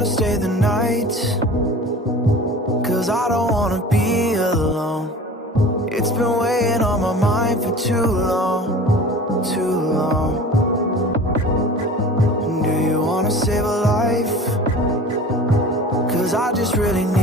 wanna stay the night? 'Cause I don't wanna be alone. It's been weighing on my mind for too long, too long. Do you wanna save a life? 'Cause I just really need